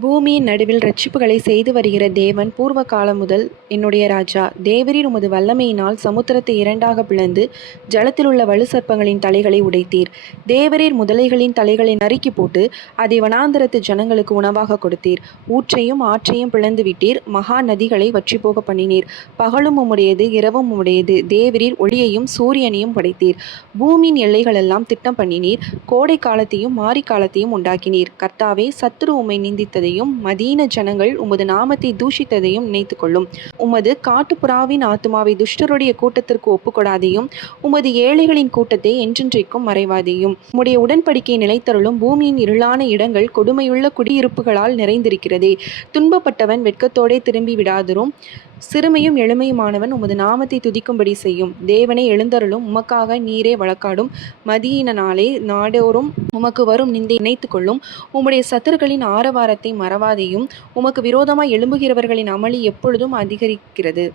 பூமியின் நடுவில் இரட்சிப்புகளை செய்து வருகிற தேவன் பூர்வ காலம் முதல் என்னுடைய ராஜா. தேவரீர் உமது வல்லமையினால் சமுத்திரத்தை இரண்டாக பிளந்து ஜலத்தில் உள்ள வலு சர்ப்பங்களின் தலைகளை உடைத்தீர். தேவரீர் முதலைகளின் தலைகளை நறுக்கி போட்டு அதை வனாந்தரத்து ஜனங்களுக்கு உணவாக கொடுத்தீர். ஊற்றையும் ஆற்றையும் பிளந்து விட்டீர். மகா நதிகளை வற்றி போக பண்ணினீர். பகலும் உம்முடையது, இரவும் உம்முடையது. தேவரீர் ஒளியையும் சூரியனையும் படைத்தீர். பூமியின் எல்லைகளெல்லாம் திட்டம் பண்ணினீர். கோடை காலத்தையும் மாரி காலத்தையும் உண்டாக்கினீர். கர்த்தாவே, சத்துரு உம்மை நிந்தித்ததையும் மதீன ஜனங்கள் உமது நாமத்தை தூஷித்ததையும் நினைத்து கொள்ளும். உமது காட்டுப்புறாவின் ஆத்துமாவை துஷ்டருடைய கூட்டத்திற்கு ஒப்புக்கொடாதையும் உமது ஏழைகளின் கூட்டத்தை என்றென்றைக்கும் மறைவாதையும். உம்முடைய உடன்படிக்கையை நிலைத்தருளும். பூமியின் இருளான இடங்கள் கொடுமையுள்ள குடியிருப்புகளால் நிறைந்திருக்கிறதே. துன்பப்பட்டவன் வெட்கத்தோடே திரும்பி விடாதரும். சிறுமையும் எளிமையுமானவன் உமது நாமத்தை துதிக்கும்படி செய்யும். தேவனே, எழுந்தருளும். உமக்காக நீரே வழக்காடும். மதியினாலே நாடோறும் உமக்கு வரும் நிந்தை நினைத்து கொள்ளும். உம்முடைய சத்துருக்களின் ஆரவாரத்தை மறவாதையும். உமக்கு விரோதமாய் எழும்புகிறவர்களின் அமளி எப்பொழுதும் அதிகரிக்கிறது.